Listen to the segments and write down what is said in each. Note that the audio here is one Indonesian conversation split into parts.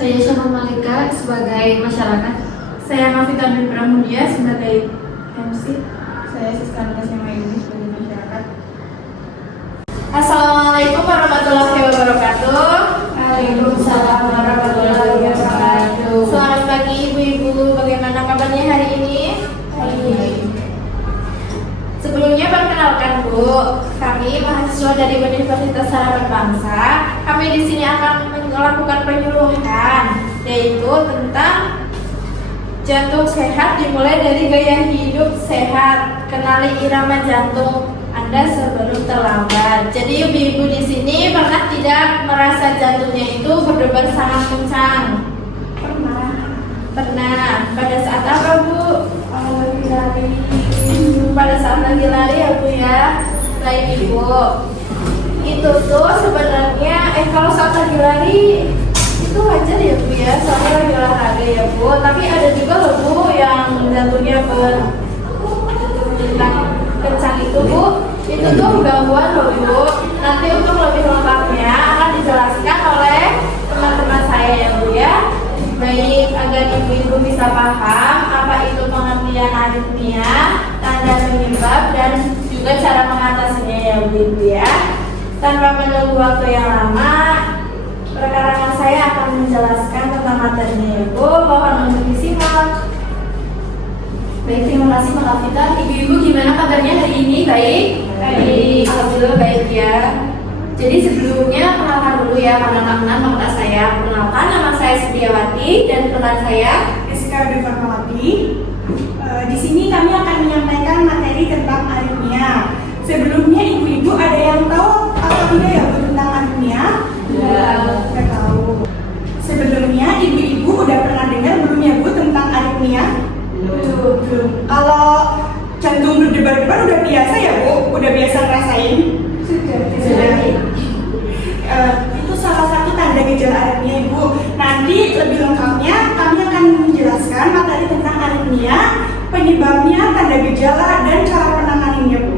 Saya Syama Malika sebagai masyarakat. Saya Novita bin Pramudia sebagai MC. Saya Siska Natasha Mayuni sebagai masyarakat. Assalamualaikum warahmatullahi wabarakatuh. Waalaikumsalam warahmatullahi wabarakatuh. Selamat pagi ibu-ibu, bagaimana kabarnya hari ini? Baik. Sebelumnya perkenalkan Bu, kami mahasiswa dari Universitas Harapan Bangsa. Kami di sini akan melakukan penyuluhan, yaitu tentang jantung sehat dimulai dari gaya hidup sehat. Kenali irama jantung Anda sebelum terlambat. Jadi ibu-ibu di sini pernah tidak merasa jantungnya itu berdebar sangat kencang? Pernah. Pada saat apa Bu? Lari. Pada saat lagi lari ya Bu ya. Baik Ibu. Itu tuh sebenarnya kalau saat lagi lari itu wajar ya Bu ya, soalnya lagi olahraga ya Bu. Tapi ada juga loh Bu yang jantungnya kencang itu Bu. Itu tuh gangguan loh Bu. Nanti untuk lebih lengkapnya akan dijelaskan oleh teman-teman saya ya Bu ya. Baik, agar ibu-ibu bisa paham apa itu pengertian aritmia, tanda penyebab, dan juga cara mengatasinya ya ibu ya. Tanpa menunggu waktu yang lama, rekan-rekan saya akan menjelaskan tentang materinya ya Bu. Mohon untuk disimak. Baik, terima kasih Mbak Novita. Ibu-ibu gimana kabarnya hari ini? Baik? Baik. Alhamdulillah baik ya. Jadi sebelumnya kenalkan dulu ya rekan-rekan mata saya. Perkenalkan, nama saya Setiawati dan teman saya Siska Farmawati. Di sini kami akan menyampaikan materi tentang aritmia. Sebelumnya ibu-ibu ada yang tahu atau tidak ya Bu tentang aritmia? Tidak tahu. Sebelumnya ibu-ibu udah pernah dengar belum ya Bu tentang aritmia? Belum. Kalau jantung berdebar-debar udah biasa ya Bu? Udah biasa ngerasain? Sudah. Itu salah satu tanda gejala aritmia Ibu. Nanti lebih lengkapnya kami akan menjelaskan materi tentang aritmia, penyebabnya, tanda gejala, dan cara penanganannya Bu.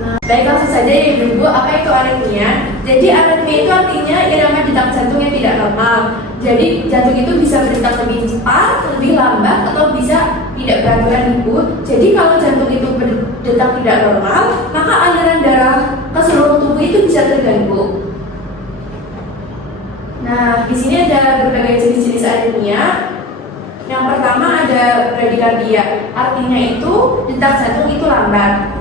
Nah, baik, langsung saja ya Ibu, apa itu aritmia? Jadi aritmia itu artinya irama detak jantung yang tidak normal. Jadi jantung itu bisa berdetak lebih cepat, lebih lambat, atau bisa tidak beraturan Ibu. Jadi kalau jantung itu berdetak tidak normal, maka aliran darah ke seluruh tubuh itu bisa terganggu. Nah, di sini ada berbagai jenis-jenis aritmia. Yang pertama ada bradikardia, artinya itu detak jantung itu lambat,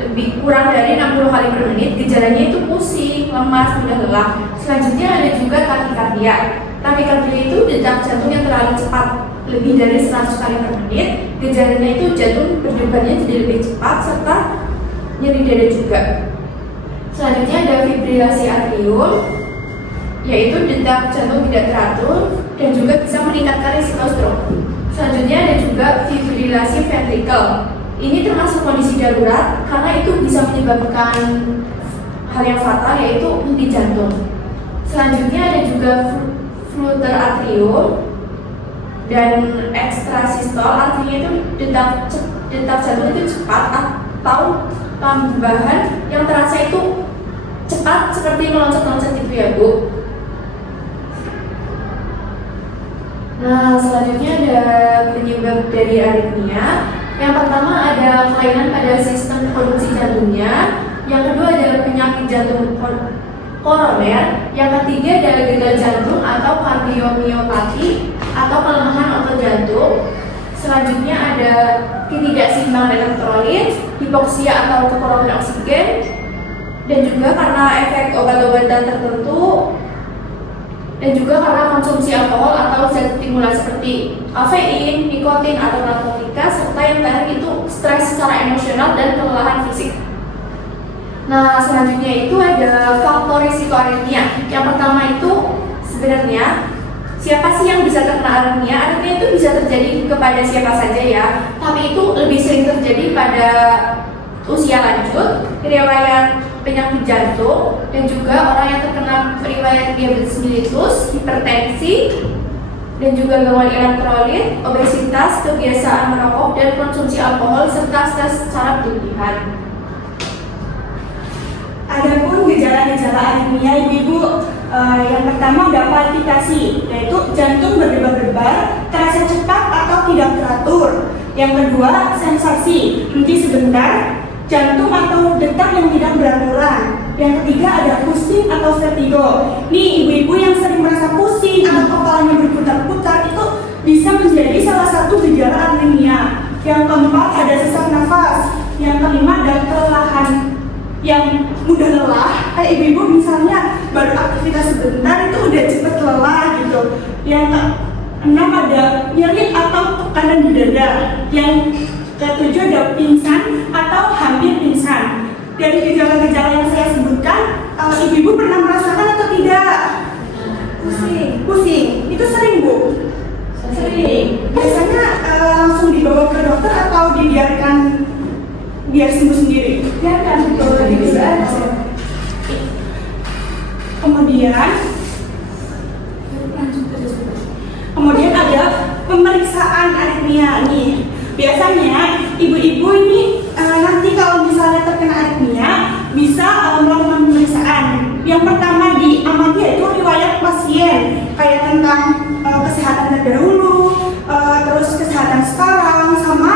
lebih kurang dari 60 kali per menit. Gejalanya itu pusing, lemas, mudah lelah. Selanjutnya ada juga takikardia. Takikardia itu detak jantung yang terlalu cepat, lebih dari 100 kali per menit. Gejalanya itu jantung berdebarnya jadi lebih cepat serta nyeri dada juga. Selanjutnya ada fibrilasi atrium, yaitu detak jantung tidak teratur dan juga bisa meningkatkan risiko stroke. Selanjutnya ada juga fibrilasi ventrikel. Ini termasuk kondisi darurat karena itu bisa menyebabkan hal yang fatal, yaitu henti jantung. Selanjutnya ada juga flutter atrium dan ekstrasistol, artinya itu detak jantung itu cepat atau tambahan yang terasa itu cepat seperti meloncat-loncat gitu ya Bu. Nah, selanjutnya ada penyebab dari aritmia. Yang pertama ada kelainan pada sistem produksi jantungnya. Yang kedua adalah penyakit jantung koroner. Yang ketiga adalah gagal jantung atau kardiomiopati atau kelemahan otot jantung. Selanjutnya ada ketidakseimbangan elektrolit, hipoksia atau kekurangan oksigen, dan juga karena efek obat-obatan tertentu, dan juga karena konsumsi alkohol atau zat stimulan seperti kafein, nikotin, atau narkotika, serta yang terakhir itu stres secara emosional dan kelelahan fisik. Nah, selanjutnya itu ada faktor risiko aritmia. Yang pertama itu sebenarnya siapa sih yang bisa terkena aritmia? Aritmia itu bisa terjadi kepada siapa saja ya, tapi itu lebih sering terjadi pada usia lanjut, riwayat penyakit jantung, dan juga orang yang terkena riwayat diabetes mellitus, hipertensi, dan juga gangguan elektrolit, obesitas, kebiasaan merokok, dan konsumsi alkohol, serta stres secara berlebihan. Adapun gejala-gejala aritmia ibu-ibu Yang pertama ada palpitasi, yaitu jantung berdebar-debar, terasa cepat atau tidak teratur. Yang kedua, sensasi, henti sebentar, jantung atau detak yang tidak beraturan. Yang ketiga ada pusing atau vertigo. Nih, ibu-ibu yang sering merasa pusing atau kepalanya berputar-putar itu bisa menjadi salah satu gejala anemia. Yang keempat ada sesak nafas. Yang kelima ada kelelahan yang mudah lelah. Kayak ibu-ibu misalnya baru aktivitas sebentar itu udah cepet lelah gitu. Yang keenam ada nyeri atau tekanan di dada. Yang ketujuh ada pingsan atau hampir pingsan. Dari gejala-gejala yang saya sebutkan, ibu-ibu pernah merasakan atau tidak? Pusing. Itu sering, Bu? Sering. Biasanya langsung dibawa ke dokter atau dibiarkan biar sembuh sendiri? Biarkan, dibawa di aja. Kemudian ada pemeriksaan aritmia nih. Biasanya ibu-ibu ini nanti kalau misalnya terkena aritmia bisa melakukan pemeriksaan. Yang pertama diamati yaitu riwayat pasien, kayak tentang kesehatan terdahulu, terus kesehatan sekarang, sama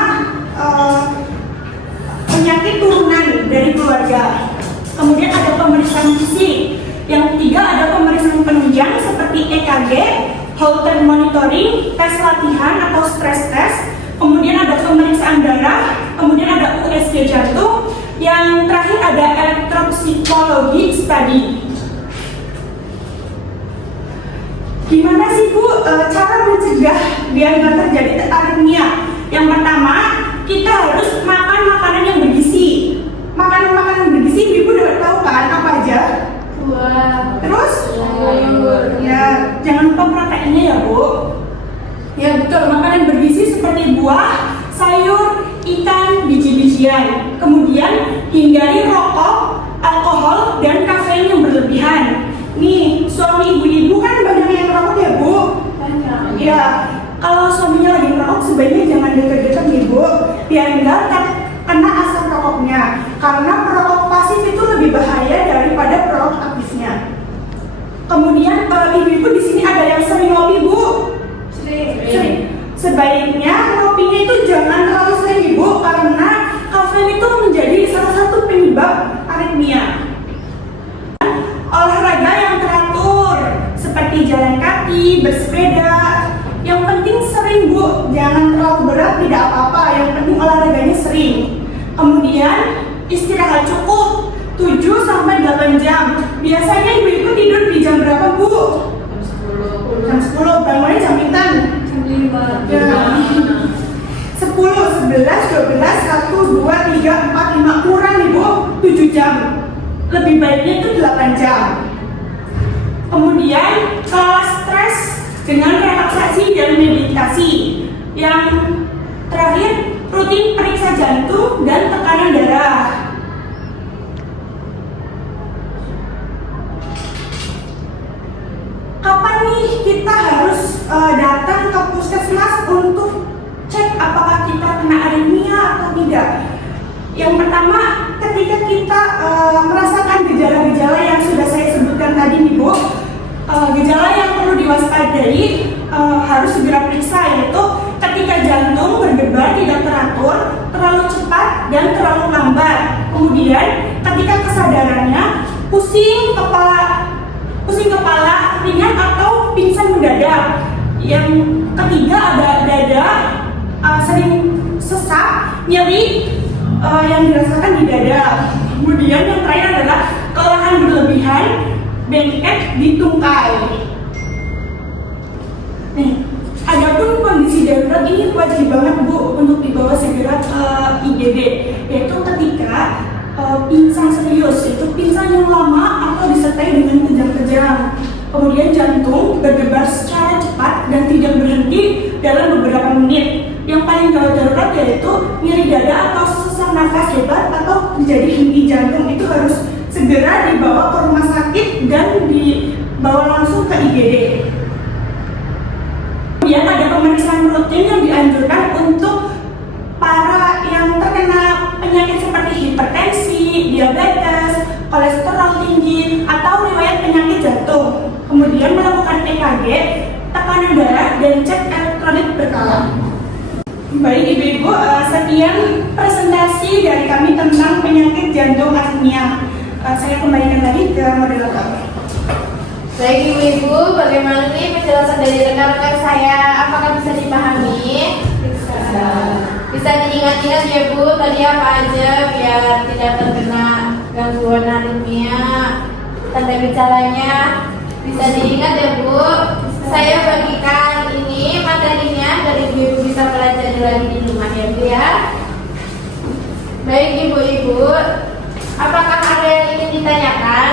penyakit turunan dari keluarga. Kemudian ada pemeriksaan fisik. Yang ketiga ada pemeriksaan penunjang seperti EKG, Holter monitoring, tes latihan atau stress test. Kemudian ada pemeriksaan darah, kemudian ada USG jantung, yang terakhir ada elektropsikologi study. Gimana sih Bu cara mencegah biar nggak terjadi aritmia? Yang pertama, kita harus makan makanan yang bergizi. Makanan bergizi ibu udah tahu kan apa aja? Buah. Terus? Sayur. Ya, jangan lupa proteinnya ya Bu. Ya betul, makanan bergizi seperti buah, sayur, ikan, biji-bijian. Kemudian hindari rokok, alkohol, dan kafein yang berlebihan. Nih, suami ibu-ibu kan banyak yang merokok ya Bu? Banyak. Ya, kalau suaminya lagi merokok sebaiknya jangan deket-deket nih Bu, biar enggak kena asap rokoknya. Karena perokok pasif itu lebih bahaya daripada perokok aktifnya. Kemudian ibu-ibu di sini ada yang sering ngopi Bu? Sering. Sebaiknya ngopinya itu jangan terlalu sering Ibu, karena kafein itu menjadi salah satu penyebab aritmia. Olahraga yang teratur seperti jalan kaki, bersepeda. Yang penting sering Bu, jangan terlalu berat tidak apa-apa, yang penting olahraganya sering. Kemudian istirahat cukup 7-8 jam. Biasanya ibu-ibu tidur di jam berapa Bu? Jam 10, bangunnya jam pintan? Jam 5. Ya. 10, 11, 12, 1, 2, 3, 4, 5, kurang Ibu 7 jam. Lebih baiknya itu 8 jam. Kemudian kelola stres dengan relaksasi dan meditasi. Yang terakhir, rutin periksa jantung dan tekanan darah. Kapan nih kita harus datang ke puskesmas untuk cek apakah kita kena aritmia atau tidak? Yang pertama, ketika kita merasakan gejala-gejala yang sudah saya sebutkan tadi nih Bu, gejala yang perlu diwaspadai harus segera periksa, yaitu ketika jantung berdebar tidak teratur, terlalu cepat dan terlalu lambat. Kemudian ketika kesadarannya pusing kepala ringan atau pingsan mendadak. Yang ketiga ada dada sering sesak, nyeri yang dirasakan di dada. Kemudian yang terakhir adalah kelelahan berlebihan, bengkak di tungkai. Nih, adapun kondisi darurat ini wajib banget Bu untuk dibawa segera ke IGD, yaitu ketika pingsan serius, itu pingsan yang lama atau disertai dengan kejang-kejang. Kemudian jantung berdebar secara cepat dan tidak berhenti dalam beberapa menit. Yang paling gawat darurat yaitu nyeri dada atau sesak nafas hebat atau terjadi henti jantung, itu harus segera dibawa ke rumah sakit dan dibawa langsung ke IGD. Kemudian ada pemeriksaan rutin yang dianjurkan untuk para yang terkena penyakit seperti hipertensi, diabetes, kolesterol tinggi, atau riwayat penyakit jantung. kemudian melakukan EKG, tekanan darah, dan cek elektrolit berkala. Baik Ibu-Ibu, sekian presentasi dari kami tentang penyakit jantung aritmia. Saya kembalikan lagi ke moderator. Baik Ibu-Ibu, bagaimana nih penjelasan dari rekan-rekan saya? Apakah bisa dipahami? Bisa. Bisa diingat-ingat ya Bu, tadi apa aja biar tidak terkena gangguan aritmia, tanda gejalanya. Bisa diingat ya Bu. Saya bagikan ini materinya dari Ibu bisa pelajari lagi di rumah ya Bu ya. Baik Ibu-Ibu, apakah ada yang ingin ditanyakan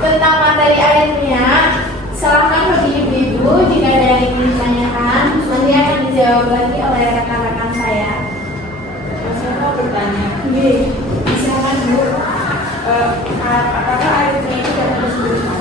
tentang materi aritmia? Silahkan bagi Ibu-Ibu jika ada yang ingin ditanyakan, nanti akan dijawab lagi oleh rekan-rekan saya. Saya mau bertanya. Silakan Bu. Apakah aritmia itu dapat disembuhkan?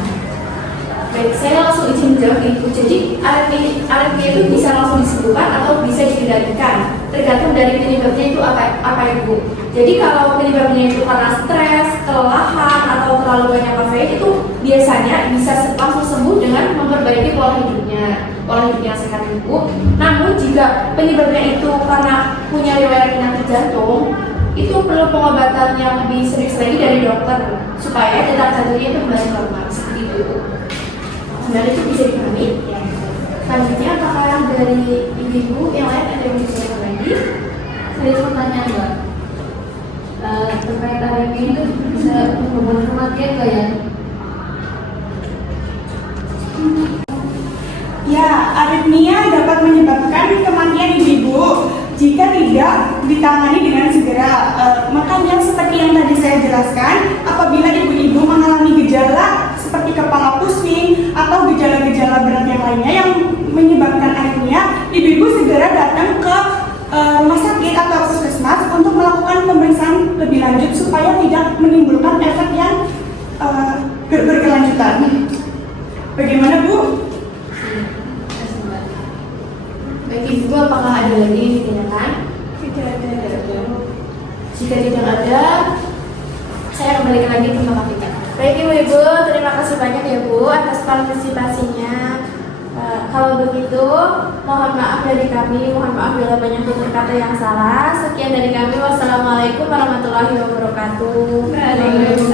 Baik, saya langsung izin menjawab Ibu. Jadi aritmia itu bisa langsung disembuhkan atau bisa dikendalikan, tergantung dari penyebabnya itu apa Ibu. Jadi kalau penyebabnya itu karena stres, kelelahan, atau terlalu banyak kafein, itu biasanya bisa langsung sembuh dengan memperbaiki pola hidup yang sehat Ibu. Namun jika penyebabnya itu karena punya riwayat penyakit jantung, itu perlu pengobatan yang lebih serius lagi dari dokter supaya detak jantungnya itu kembali normal seperti itu Ibu. Sebenarnya itu bisa dipahami. Selanjutnya apakah dari ibu-ibu yang lain ada yang bisa lagi? Saya mau tanya Mbak, terkait aritmia itu bisa menyebabkan kematian nggak ya? Ya, aritmia dapat menyebabkan kematian Ibu-Ibu jika tidak ditangani dengan segera. Makanya seperti yang tadi saya jelaskan, apabila Ibu-Ibu mengalami gejala seperti kepala pusing atau gejala-gejala berat yang lainnya yang menyebabkan aritmia, Ibu-Ibu segera datang ke rumah sakit atau puskesmas untuk melakukan pemeriksaan lebih lanjut supaya tidak menimbulkan efek yang berkelanjutan. Bagaimana Bu? Baik Ibu, apakah ada lagi yang ditanyakan? Tidak ada. Jika tidak ada, saya kembalikan lagi ke Mbak Vika. Baik Ibu-Ibu, terima kasih banyak ya Bu atas partisipasinya. Kalau begitu, mohon maaf dari kami, mohon maaf bila banyak tutur kata yang salah. Sekian dari kami, wassalamualaikum warahmatullahi wabarakatuh. Waalaikumsalam.